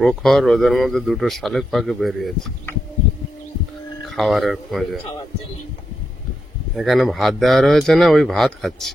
প্রখর রোদের মধ্যে দুটো শালিক পাখি বেরিয়েছে খাবারের খোঁজে। এখানে ভাত দেওয়া রয়েছে না, ওই ভাত খাচ্ছে।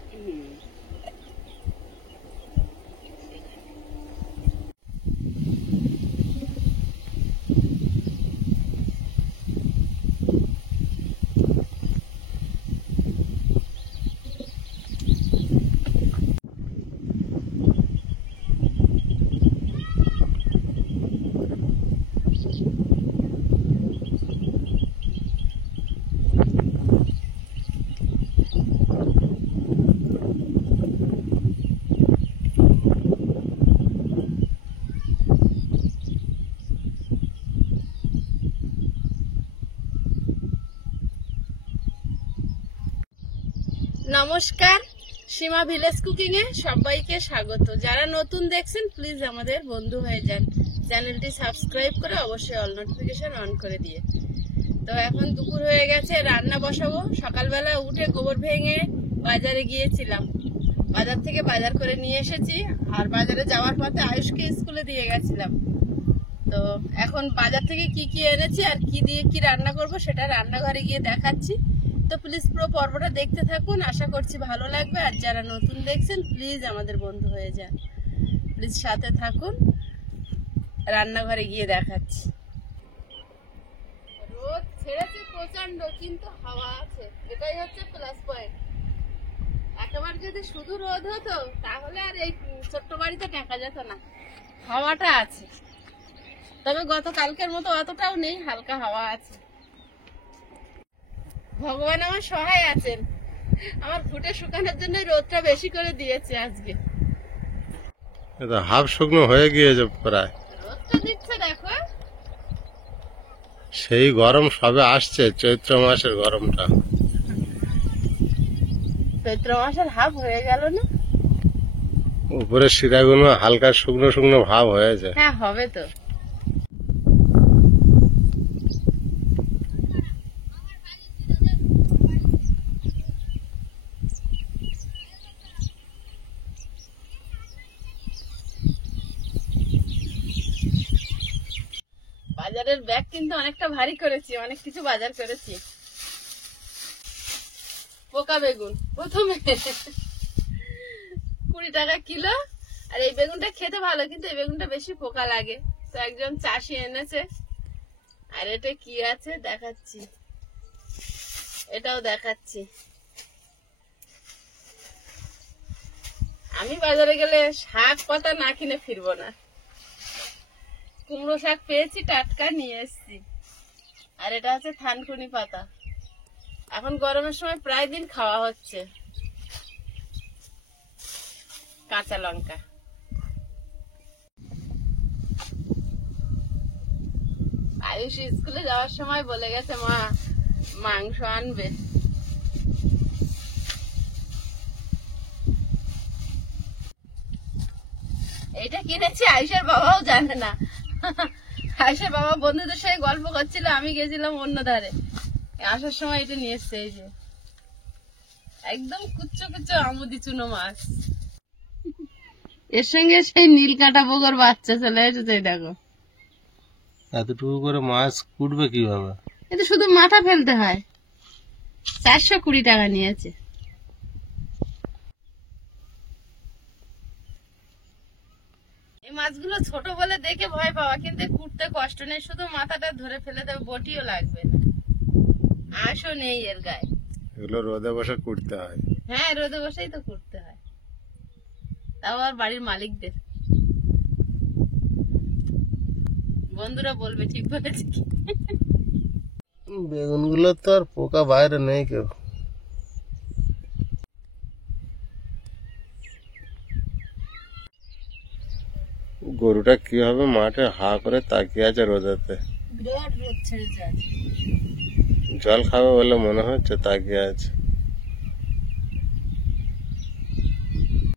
নমস্কার, সীমা ভিলেজ কুকিং এ সবাইকে স্বাগত। যারা নতুন দেখছেন প্লিজ আমাদের বন্ধু হয়ে যান, চ্যানেলটি সাবস্ক্রাইব করে অবশ্যই অল নোটিফিকেশন অন করে দিয়ে। তো এখন দুপুর হয়ে গেছে, রান্না বসাবো। সকালবেলা উঠে গোবর ভেঙে বাজারে গিয়েছিলাম, বাজার থেকে বাজার করে নিয়ে এসেছি। আর বাজারে যাওয়ার পথে আয়ুষকে স্কুলে দিয়ে গেছিলাম। তো এখন বাজার থেকে কি কি এনেছি আর কি দিয়ে কি রান্না করব সেটা রান্নাঘরে গিয়ে দেখাচ্ছি। তো প্লিজ পুরো পর্বটা দেখতে থাকুন, আশা করছি ভালো লাগবে। আর যারা নতুন দেখছেন প্লিজ আমাদের বন্ধু হয়ে যান, প্লিজ সাথে থাকুন। রান্নাঘরে গিয়ে দেখাচ্ছি। রোদ ছেড়েছে প্রচন্ড, কিন্তু হাওয়া আছে, এটাই হচ্ছে প্লাস পয়েন্ট। একেবারে যদি শুধু রোদ হতো তাহলে আর এই ছোট্ট বাড়িতে টাকা যেত না। হাওয়াটা আছে, তবে গতকালকের মতো অতটাও নেই, হালকা হাওয়া আছে। ভগবান আমার সহায় আছেন, আমার ফুটে শুকানোর জন্য রোদটা বেশি করে দিয়েছে আজকে। হাফ শুকনো হয়ে গিয়েছে প্রায়। রোদটা দিচ্ছে দেখো, সেই গরম সবে আসছে, চৈত্র মাসের গরমটা। চৈত্র মাসের হাফ হয়ে গেল না? উপরে শিরাগুলো হালকা শুকনো শুকনো ভাব হয়েছে। হ্যাঁ হবে তো। বাজারের ব্যাগ কিন্তু অনেকটা ভারী করেছি, অনেক কিছু বাজার করেছি। পোকা বেগুন প্রথমে 20 টাকা কিলো। আর এই বেগুনটা খেতে ভালো, কিন্তু এই বেগুনটা বেশি পোকা লাগে। তো একজন চাষি এনেছে। আর এটা কি আছে দেখাচ্ছি, এটাও দেখাচ্ছি। আমি বাজারে গেলে শাক পাতা না কিনে ফিরবো না। কুমড়ো শাক পেয়েছি, টাটকা নিয়ে এসেছি। আর এটা হচ্ছে থানকুনি পাতা, এখন গরমের সময় প্রায় দিন খাওয়া হচ্ছে। কাঁচা লঙ্কা। আয়ুষ স্কুলে যাওয়ার সময় বলে গেছে মা মাংস আনবে। এটা কিনেছি, আয়ুষের বাবাও জানে না। আয়ুষের বাবা বন্ধুদের সাথে গল্প করছিল, আমি গেছিলাম অন্য ধারে। আসার সময় এটা নিয়ে এসছে, এই যে একদম কুচ্চো কুচ্চো আমুদি চুনো মাছ। এর সঙ্গে সেই নীল কাঁটা বগর বাচ্চা চলে এসেছে, দেখো। এতটুকু করে মাছ কুটবে কিভাবে? এটা শুধু মাথা ফেলতে হয়। 420 টাকা নিয়েছে। এই মাছগুলো ছোট বলে দেখে ভয় পাওয়া, কিন্তু কুটতে কষ্ট নেই, শুধু মাথাটা ধরে ফেলে দেবে, বটিও লাগবে না, আঁশও নেই এর গায়ে। এগুলো রোদে বসে কুটতে হয়। হ্যাঁ, রোদে বসেই তো করতে হয়, তাও আর বাড়ির মালিকদের। বন্ধুরা বলবে ঠিক বলেছি কি। বেগুনগুলো তো আর পোকা বাইরে নেই কেউ। গরুটা কিভাবে মাঠে হা করে তাকিয়ে আছে রোদেতে। বিরাট রোদ ছেড়ে যায়, জল খাবে বলে মনে হচ্ছে তাকিয়ে আছে।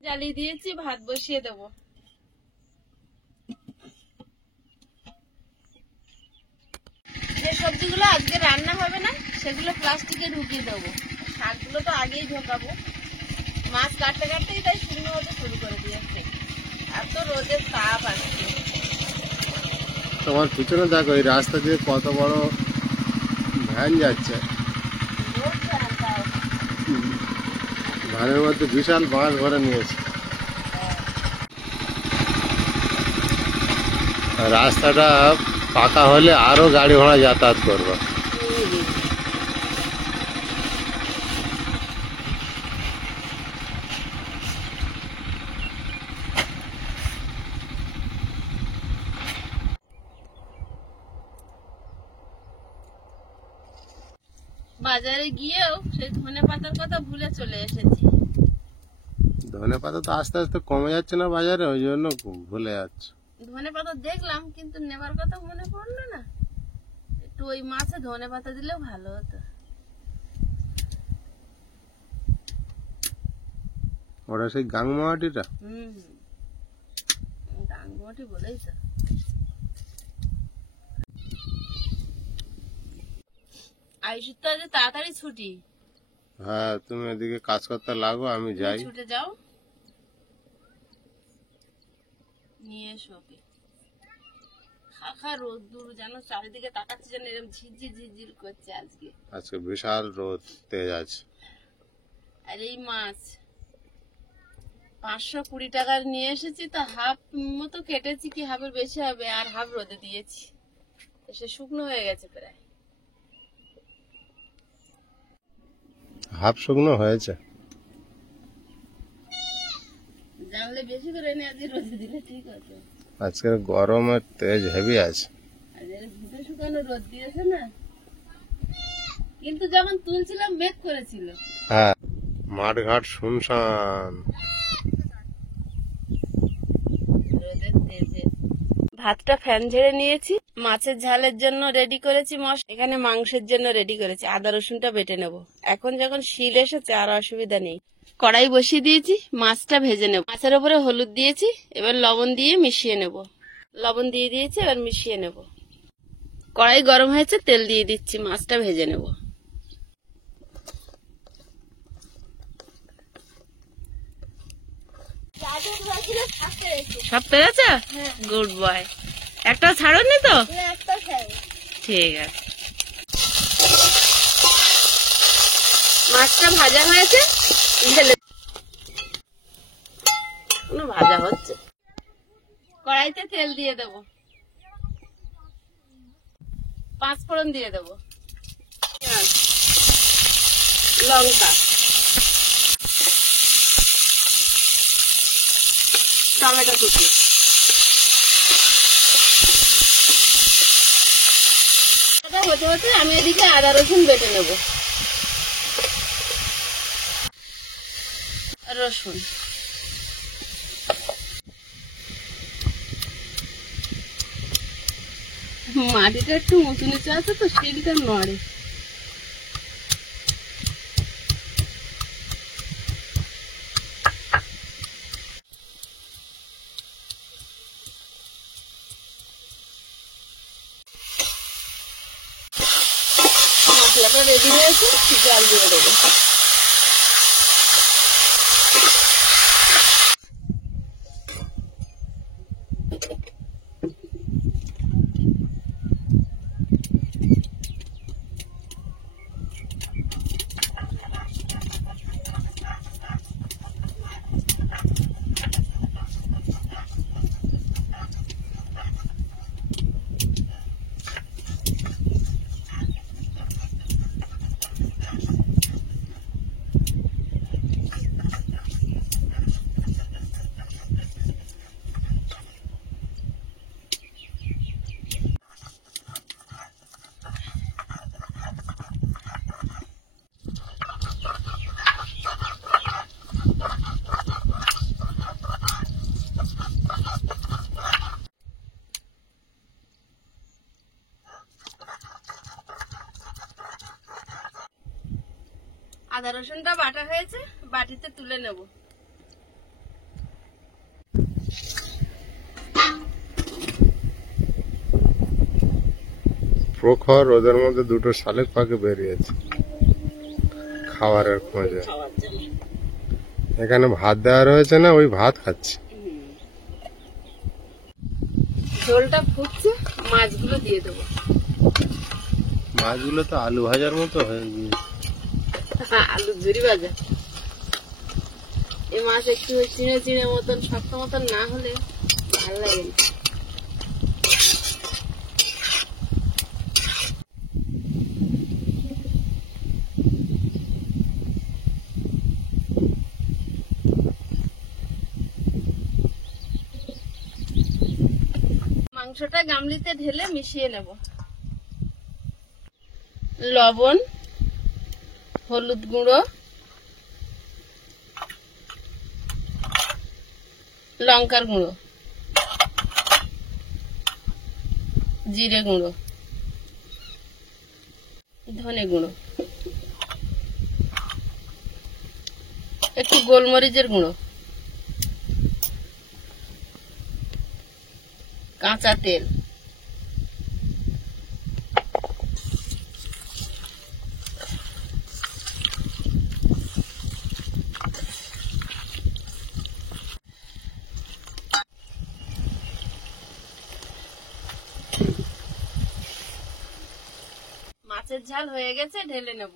জ্বালিয়ে দিয়েছি, ভাত বসিয়ে দেবো। যে সবজিগুলো আজকে রান্না হবে না সেগুলো প্লাস্টিকে ঢুকিয়ে দেবো, শাকগুলো তো আগেই ঢোকাবো। মাছ কাটতে কাটতেই তাই শুকনো হতে শুরু করে দিয়েছে, এত রোদের তাপ আসছে। তোমার পিছনে দেখো এই রাস্তা দিয়ে কত বড় ভ্যান যাচ্ছে। ভ্যানের মধ্যে বিশাল বাঁশ ভরে নিয়েছে। রাস্তাটা পাকা হলে আরো গাড়ি ঘোড়া যাতায়াত করবে। বাজারে গিয়েও সেই ধনে পাতার কথা ভুলে চলে এসেছি। ধনে পাতা তো আস্তে আস্তে কমে যাচ্ছে না বাজারে, ওই জন্য ভুলে যাচ্ছে। ধনে পাতা দেখলাম কিন্তু নেবার কথা মনে পড়লো না। একটু ওই মাছে ধনে পাতা দিলেও ভালো হতো। ওরা সেই গাংমাটিটা। গাঙ্গমটি বলেই তো। আয়ুষের তো আজ তাড়াতাড়ি ছুটি। হ্যাঁ, তুমি এদিকে কাজ করতে লাগো, আমি যাই। ছুটে যাও, নিয়ে এসো ওকে। খাখা রোদ্দুর যেন চারিদিকে তাকাচ্ছে, যেন এরকম ঝিরঝির ঝিরঝির করছে আজকে। আজকে বিশাল রোদ তেজ আছে। আর এই মাছ 520 টাকার নিয়ে এসেছি, তো হাফ মতো কেটেছি, কি হাফের বেশি হবে, আর হাফ রোদে দিয়েছি, তো সে শুকনো হয়ে গেছে প্রায়। হাফ শুকনো হয়েছে। জানলে বেশি করে এনে আজকে রোদে দিলে ঠিক হতো। আজকের গরমের তেজ হেভি আছে। আর এর ভিতরে শুকানো রোদ দিয়েছে না, কিন্তু যখন তুলছিলাম মেঘ করেছিল। হ্যাঁ, মাঠ ঘাট শুনশান। ভাতটা ফ্যান ঝেড়ে নিয়েছি, মাছের ঝালের জন্য রেডি করেছি মশলা, এখানে মাংসের জন্য রেডি করেছি। আদা রসুনটা বেটে নেব। এখন যখন শিল এসেছে আর অসুবিধা নেই। কড়াই বসিয়ে দিয়েছি, মাছটা ভেজে নেব। মাছের উপরে হলুদ দিয়েছি, এবার লবণ দিয়ে মিশিয়ে নেব। লবণ দিয়ে দিয়েছি, এবার মিশিয়ে নেব। কড়াই গরম হয়েছে, তেল দিয়ে দিচ্ছি, মাছটা ভেজে নেব। সব পেরেছ? Good boy. একটাও ছাড়োনি তো? ঠিক আছে। মাছটা ভাজা হয়েছে, ভাজা হচ্ছে। কড়াইতে তেল দিয়ে দেব, 5 ফোড়ন দিয়ে দেব, লঙ্কা, টমেটো কুচি, হতে হতে আমি এদিকে আদা রসুন বেটে নেব। রসুন, মাটিটা একটু উঁচু নিচু আছে তো, শিলটা নড়ে। মশলাটা রেডি হয়েছে, জল দিয়ে দেবো। আদা রসুনটা বাটা হয়েছে, বাটিতে তুলে নেব। প্রখর রোদের মধ্যে দুটো শালিক পাখি বেরিয়েছে খাবারের খোঁজে। এখানে ভাত দেওয়া রয়েছে না, ওই ভাত খাচ্ছি। ঝোলটা ফুটছে, মাছগুলো দিয়ে দেবো। মাছগুলো তো আলু ভাজার মতো হয়ে গিয়েছে। আলু ঝুরি ভাজা। এই মাছ একটু চিড়ে চিড়ে মতন শক্ত মতন না হলে ভালো লাগে না। মাংসটা গামলিতে ঢেলে মিশিয়ে নেব। লবণ, হলুদ গুঁড়ো, লঙ্কার গুঁড়ো, জিরে গুঁড়ো, ধনে গুঁড়ো, একটু গোলমরিচের গুঁড়ো, কাঁচা তেল, মাছের ঝাল হয়ে গেছে, ঢেলে নেব।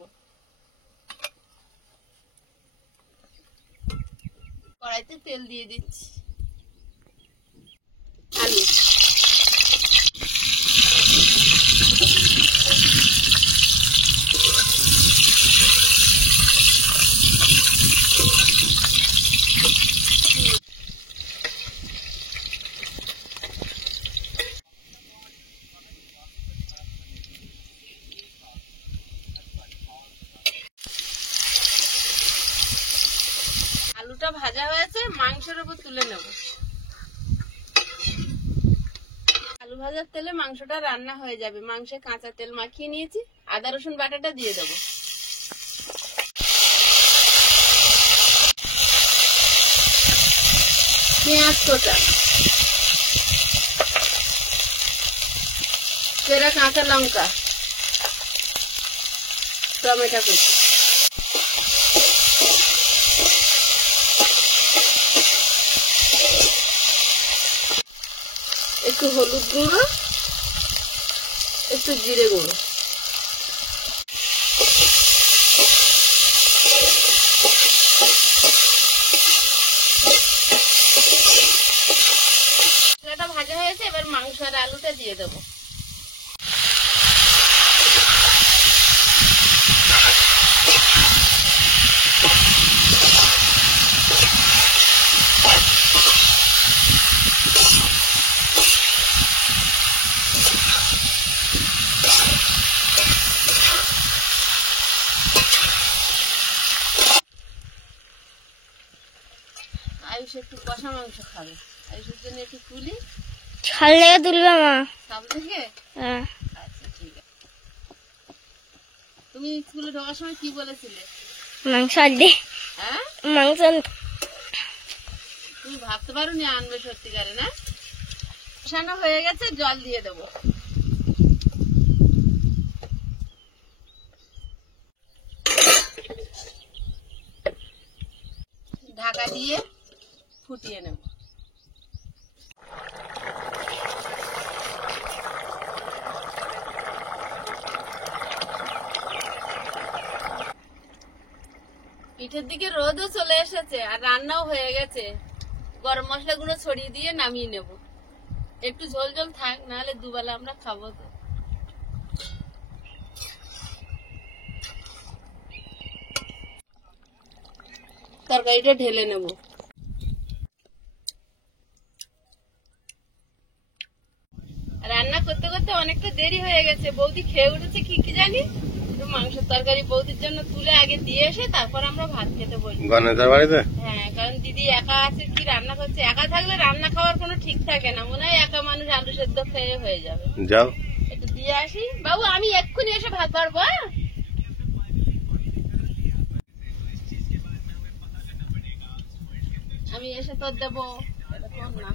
কড়াইতে তেল দিয়ে দিচ্ছি। আলু, আলুটা ভাজা হয়েছে, মাংসের উপর তুলে নেব। আলু ভাজার তেলে মাংসটা রান্না হয়ে যাবে। মাংসে কাঁচা তেল মাখিয়ে নিয়েছি, আদা রসুন বাটাটা দিয়ে দেবো। পেঁয়াজ কোটা, চেরা কাঁচা লঙ্কা, টমেটো কুচি, একটু হলুদ গুঁড়ো, একটু জিরে গুঁড়ো, এটা ভাজা হয়েছে। এবার মাংস আর আলুটা দিয়ে দেবো। আয়ুষ একটু কষা মাংস খাবে, আয়ুষের জন্য একটু তুলি। ছাল লেগে তুলবে মা? সাল থেকে? হ্যাঁ। আচ্ছা ঠিক আছে। তুমি স্কুলে ঢোকার সময় কি বলেছিলে? মাংস আনতে। হ্যাঁ, মাংস তুমি ভাবতে পারোনি আনবে সত্যিকারে? না, কষানো হয়ে গেছে, জল দিয়ে দেবো। ঢাকা দিয়ে ফুটিয়ে নেব। পিঠের দিকে রোদও চলে এসেছে আর রান্নাও হয়ে গেছে। গরম মশলা গুঁড়ো ছড়িয়ে দিয়ে নামিয়ে নেব। একটু ঝোল ঝোল থাক, নাহলে দুবেলা আমরা খাবো তো। তরকারিটা ঢেলে নেব। রান্না করতে করতে অনেকটা দেরি হয়ে গেছে। বৌদি খেয়ে উঠেছে কি কি জানি, মাংসের তরকারি বৌদির জন্য তুলে আগে দিয়ে এসে তারপর আমরা ভাত খেতে বসি। গণেশের বাড়িতে? হ্যাঁ, কারণ দিদি একা আছে, কি রান্না করছে। একা থাকলে রান্না খাওয়ার কোনো ঠিক থাকে না, মনে হয় একা মানুষ আলু সেদ্ধ খেয়ে হয়ে যাবে। যাও একটু দিয়ে আসি। বাবু আমি এক্ষুনি এসে ভাত পারবো। আমি এসে তোর দেবো না।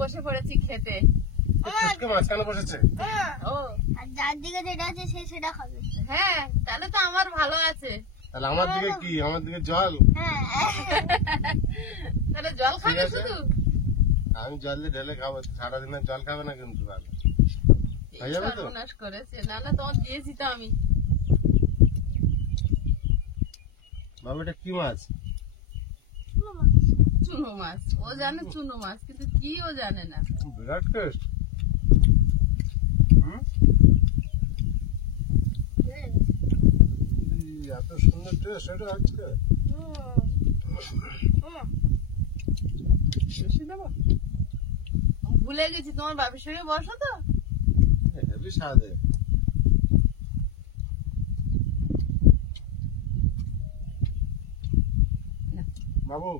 বসে পড়েছি খেতে। চুটকে মাঝখানে বসেছে। ও আর যার দিকে যেটা আছে সে সেটা খাবে। হ্যাঁ, তাহলে তো আমার ভালো আছে। তাহলে আমার দিকে কি? আমার দিকে জল। হ্যাঁ তাহলে জল খাবে ঠিক আছে। শুধু? আমি জল দিয়ে ঢেলে খাবো, সারাদিন আর জল খাবে না কিন্তু ভালো হয়ে যাবে তো। সর্বনাশ করেছে। না না, তোমার দিয়েছি তো আমি। বাবু এটা কি মাছ? চুনো মাছ। ও জানে চুনো মাছ, কিন্তু কি ও জানে না। বিরাট টেস্ট। এত সুন্দর টেস্ট এটা আজকে। বেশি দেবো? ভুলে গেছি, তোমার বাপের সঙ্গে বসো তো। হেভি স্বাদে। না। বাবু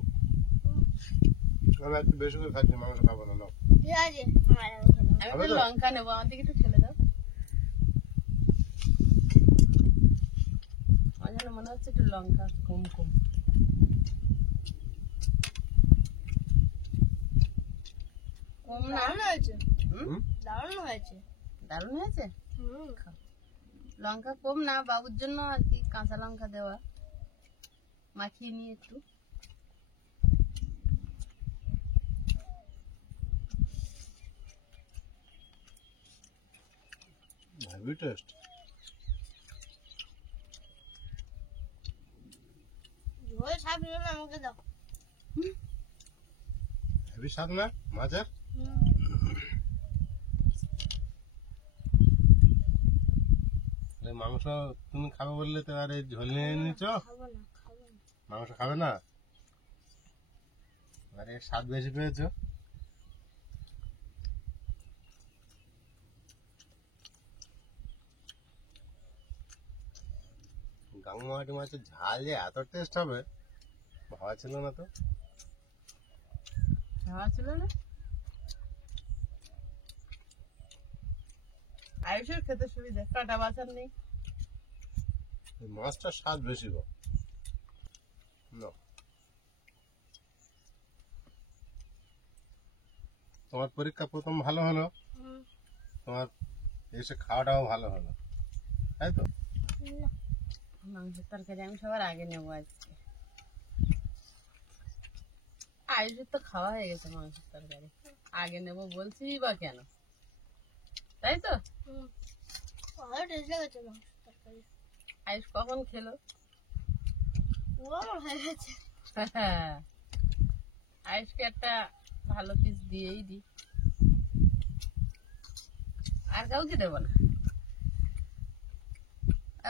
আমি একটু বেশি করে খাচ্ছি, মাংস খাবো না। নাও। ঠিক আছে আমার এখন খেলো। আমি হবে তো তো? লঙ্কা নেবো, আমার দিকে একটু ঠেলে দাও। আমার যেন মনে হচ্ছে একটু লঙ্কা কম কম। কম না? দারুণ হয়েছে, হুম? দারুণ হয়েছে। দারুণ হয়েছে। হুম। লঙ্কা কম না, বাবুর জন্য আর কি কাঁচা লঙ্কা দেওয়া। মাখিয়ে নিয়ে একটু। Heavy taste. ঝোল সাপ নিয়ে আমাকে দাও। হেভি স্বাদ না মাছের? এই মাংস তুমি খাবে বললে তো আর এই ঝোল নিয়ে নিচ্ছ? খাবো না, খাবো না। মাংস খাবে না? আরে স্বাদ বেশি পেয়েছো। গাংমাটি মাছের ঝাল যে এত টেস্ট হবে ভাবা ছিল না তো। খাওয়া ছিল না। আয়ুষের খেতে সুবিধা, কাটা বাছার নেই। এই মাছটার স্বাদ বেশি গো। নাও। তোমার পরীক্ষা প্রথম ভালো হলো, হুম। তোমার এসে খাওয়াটাও ভালো হলো, তাই তো? না। মাংসের তরকারি আমি সবার আগে নেবো আজকে। আয়ুষের তো খাওয়া হয়ে গেছে মাংসের তরকারি, আগে নেবো বলছি বা কেন, তাই তো? হুম। ভালো টেস্ট লেগেছে মাংসের তরকারি। আয়ুষ কখন খেলো? ও আমার হয়ে গেছে। আয়ুষকে একটা ভালো পিস দিয়েই দি, আর কাউকে দেবো না।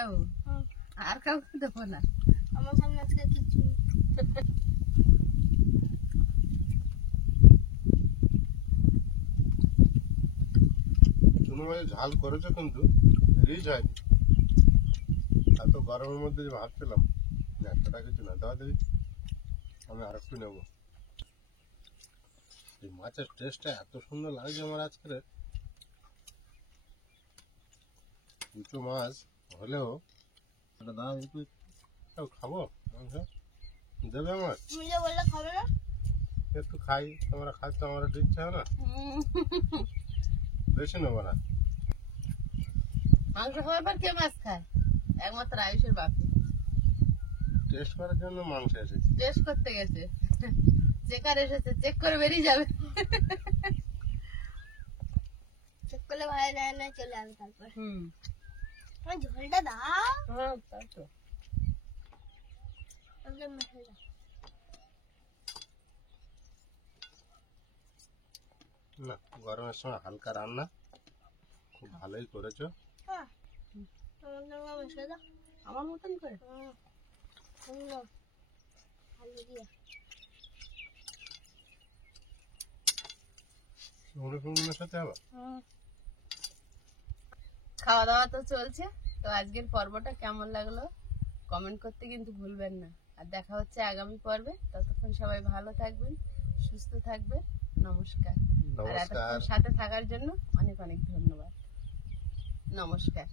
ও, হুম। আর কাউকে দেবো না। আমার সামনে আজকে কিছু চুনো মাছের ঝাল করেছো কিন্তু রিচ হয়নি। এত গরমের মধ্যে যে ভাবছিলাম না সেটা কিছু না, দাদা দিদি আমি আর একটু নেবো। এই মাছের টেস্টটা এত সুন্দর লাগছে আমার আজকে। দুটো মাছ হলেও একটা দাম একটু খাবো মাংস দেবে আমার? তুমি যে বললে খাবে না। একটু খাই, তোমরা খাচ্ছ আমার একটু ইচ্ছা হয় না, বেশি নেবো না। মাংস খাওয়ার পর কে মাছ খায়? একমাত্র আয়ুষের বাপি। টেস্ট করার জন্য মাংস এসেছি। টেস্ট করতে গেছে, চেকার এসেছে, চেক করে বেরিয়ে যাবে। চেক করলে ভাই নেয় না চলে আসবে তারপর। হুম, আমার ঝোলটা দাও। হ্যাঁ তাই তো। একদম মেখে দাও। না গরমের সময় হালকা রান্না খুব ভালোই করেছো। হ্যাঁ। তোমার সঙ্গে মেখে দাও। আমার মতন করে। হুম। সুন্দর। আলু দিয়ে। শুকনো শুকনো সাথে আবার হুম। খাওয়া দাওয়া তো চলছে। তো আজকের পর্বটা কেমন লাগলো কমেন্ট করতে কিন্তু ভুলবেন না। আর দেখা হচ্ছে আগামী পর্বে। ততক্ষণ সবাই ভালো থাকবেন, সুস্থ থাকবেন। নমস্কার। আর নমস্কার। এতক্ষণ সাথে থাকার জন্য অনেক অনেক ধন্যবাদ। নমস্কার।